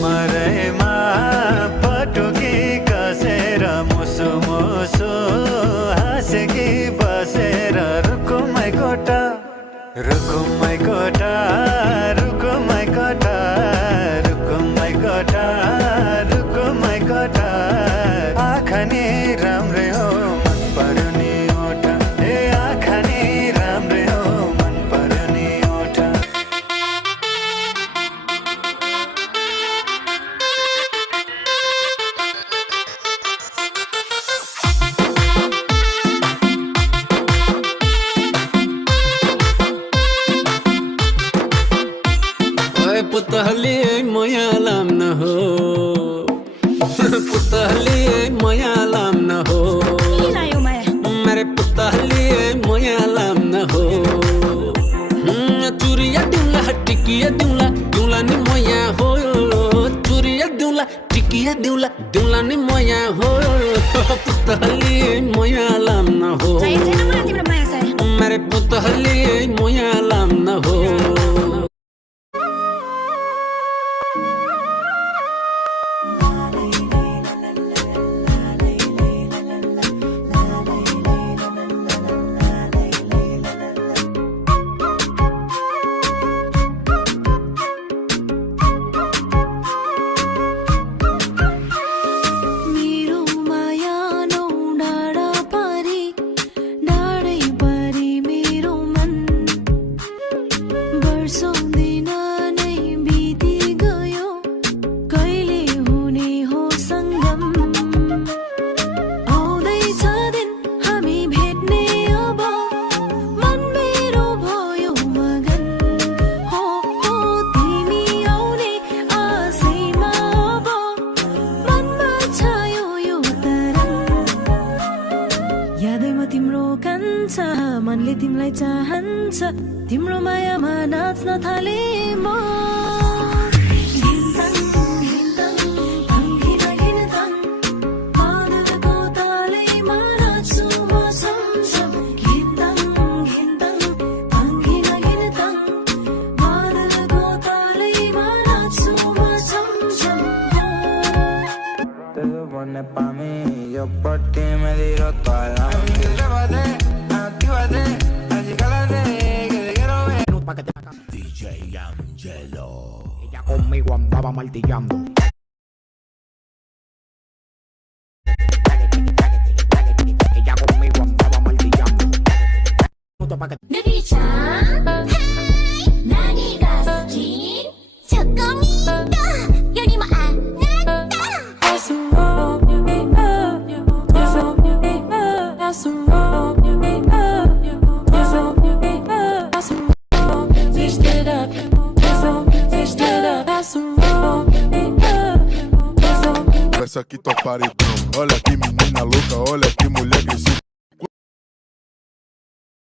कमरैमा पटुकी कसेर मुसु मुसु हाँसेकी बसेर रुकुमै कोटा रुकुमै कोटा रुकुमै कोटा रुकुमै कोटा रुकुमै कोटा आँखा नि राम्रै हो मन पर्यो नि ओठा ए आँखा नि राम्रै हो मन पर्यो नि ओठा पुतहली माया लाम्न हो पुतहली माया लाम्न हो मेरे पुतहली माया लाम्न हो चुरिया दिउला टिकिया दिउला दिउला नि माया हो चुरिया दिउला टिकिया दिउला दिउला नि माया हो पुतहली माया लाम्न हो मेरे पुतहली माया लाम्न हो तिम्रो कान्छ मनले तिमीलाई चाहन्छ तिम्रो मायामा नाच्न थाले म Pa' mí, yo por ti me tiro toda la actívate, acicálate, que te quiero ver. DJ Angelo. Ella conmigo andaba martillando. Ella conmigo andaba martillando. 누리짱 나니가 스킨 조금이다 요리만 안 났다 Essa aqui tá paredão. Olha que menina louca, olha que mulher agressiva.